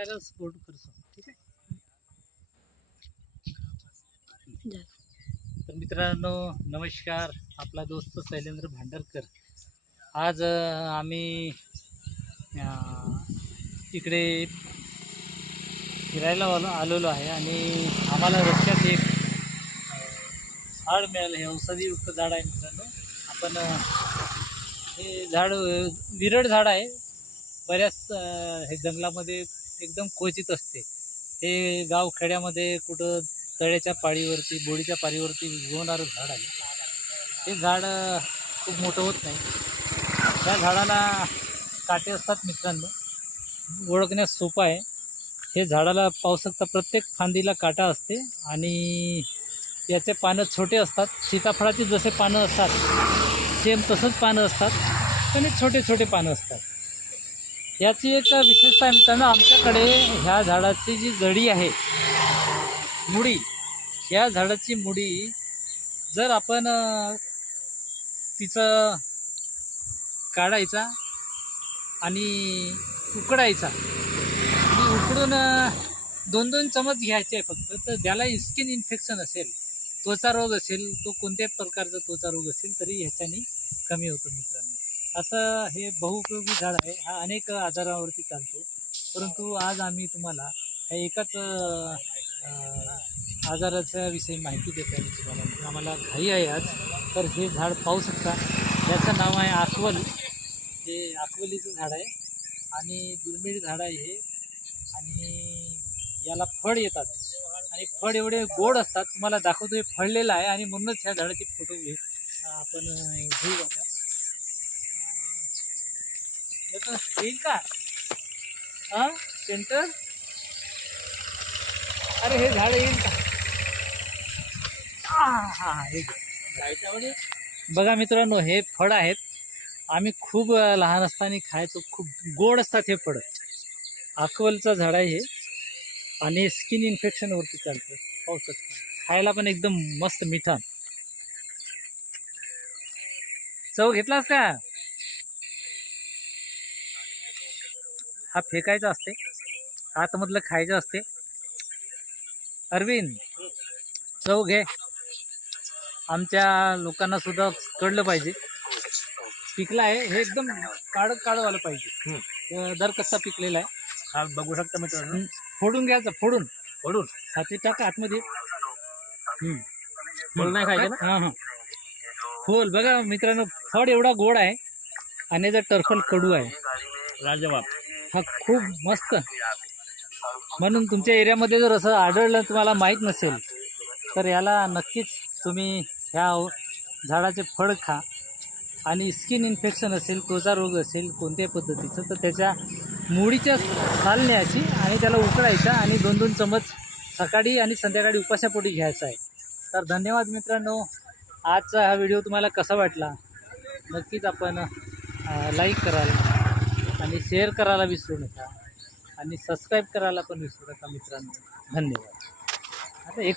वाटायला सपोर्ट करतो. ठीक आहे. तर मित्रांनो नमस्कार, आपला दोस्त शैलेंद्र भांडरकर. आज आम्ही इकडे फिरायला आलेलो आहे आणि आम्हाला रस्त्यात एक झाड मिळालं. हे औषधीयुक्त झाड आहे मित्रांनो. आपण हे झाड विरळ झाड आहे. बऱ्याच हे जंगलामध्ये एकदम क्वचित असते. हे गावखेड्यामध्ये कुठं तळ्याच्या पाळीवरती बोडीच्या पाळीवरती उगवणारं झाड आहे. हे झाड खूप मोठं होत नाही. त्या झाडाला काटे असतात मित्रांनो. ओळखण्यास सोपं आहे. हे झाडाला पाहू शकता, प्रत्येक फांदीला काटा असते आणि याचे पानं छोटे असतात. सीताफळाची जसे पानं असतात सेम तसंच पानं असतात, पण हे छोटे छोटे पानं असतात. याची एक विशेषता आहे मित्रांनो, आमच्याकडे ह्या झाडाची जी जडी आहे, मुडी, या झाडाची मुडी जर आपण तिचं काढायचा आणि उकडायचा आणि उकडून 2-2 चमच घ्यायचे आहे फक्त. तर ज्याला स्किन इन्फेक्शन असेल, त्वचा रोग असेल, तो कोणत्याही प्रकारचा त्वचा रोग असेल तरी ह्याच्याने कमी होतो मित्रांनो. असं हे बहुउपयोगी झाड आहे. हा अनेक आजारावरती चालतो. परंतु आज आम्ही तुम्हाला ह्या एकाच आजाराच्या विषयी माहिती देत आहे तुम्हाला. आम्हाला घाई आहे आज. तर हे झाड पाहू शकता, याचं नाव आहे आकवल. हे आकवलीचं झाड आहे आणि दुर्मिळ झाड आहे हे. आणि याला फळ येतात आणि फळ एवढे गोड असतात. तुम्हाला दाखवतो, हे फळलेलं आहे आणि म्हणूनच ह्या झाडाचे फोटो आपण घेऊ. आता याचं येईल का सेंटर? अरे हे झाड येईल का? हां हे घे. बघा मित्रांनो, हे फळ आहेत. आम्ही खूप लहान असताना खायचो. खूप गोड असतात हे फळं. आकवलचं झाड आहे हे आणि स्किन इन्फेक्शनवरती चालतं. पाहू शकता, खायला पण एकदम मस्त मिठा. चव घेतलास का? हा फेकायचा असते, आतमधलं खायचं असते. अरविंद चव घे, आमच्या लोकांना सुद्धा कळलं पाहिजे. पिकला आहे हे, एकदम काळं पाहिजे. दर कसा पिकलेला आहे हा बघू शकता मित्रांनो. फोडून घ्यायचं, फोडून साथी टाका आतमध्ये. फळ नाही खायचं ना. हां फळ बघा मित्रांनो, फळ एवढा गोड आहे आणि याचा टरफल कडू आहे. लाजवाब. हा खूप मस्त. म्हणून तुमच्या एरियामध्ये जर असं आढळलं, तुम्हाला माहीत नसेल, तर याला नक्कीच तुम्ही ह्या झाडाचे फळ खा. आणि स्किन इन्फेक्शन असेल, त्वचा रोग असेल कोणत्याही पद्धतीचं, तर त्याच्या मुळीच्या साल न्यायची आणि त्याला उकडायचा आणि 2-2 चमच सकाळी आणि संध्याकाळी उपासापोटी घ्यायचा आहे. तर धन्यवाद मित्रांनो. आजचा हा व्हिडिओ तुम्हाला कसा वाटला नक्कीच आपण लाईक कराल आणि शेअर करायला विसरू नका आणि सबस्क्राईब करायला पण विसरू नका मित्रांनो. धन्यवाद. आता एक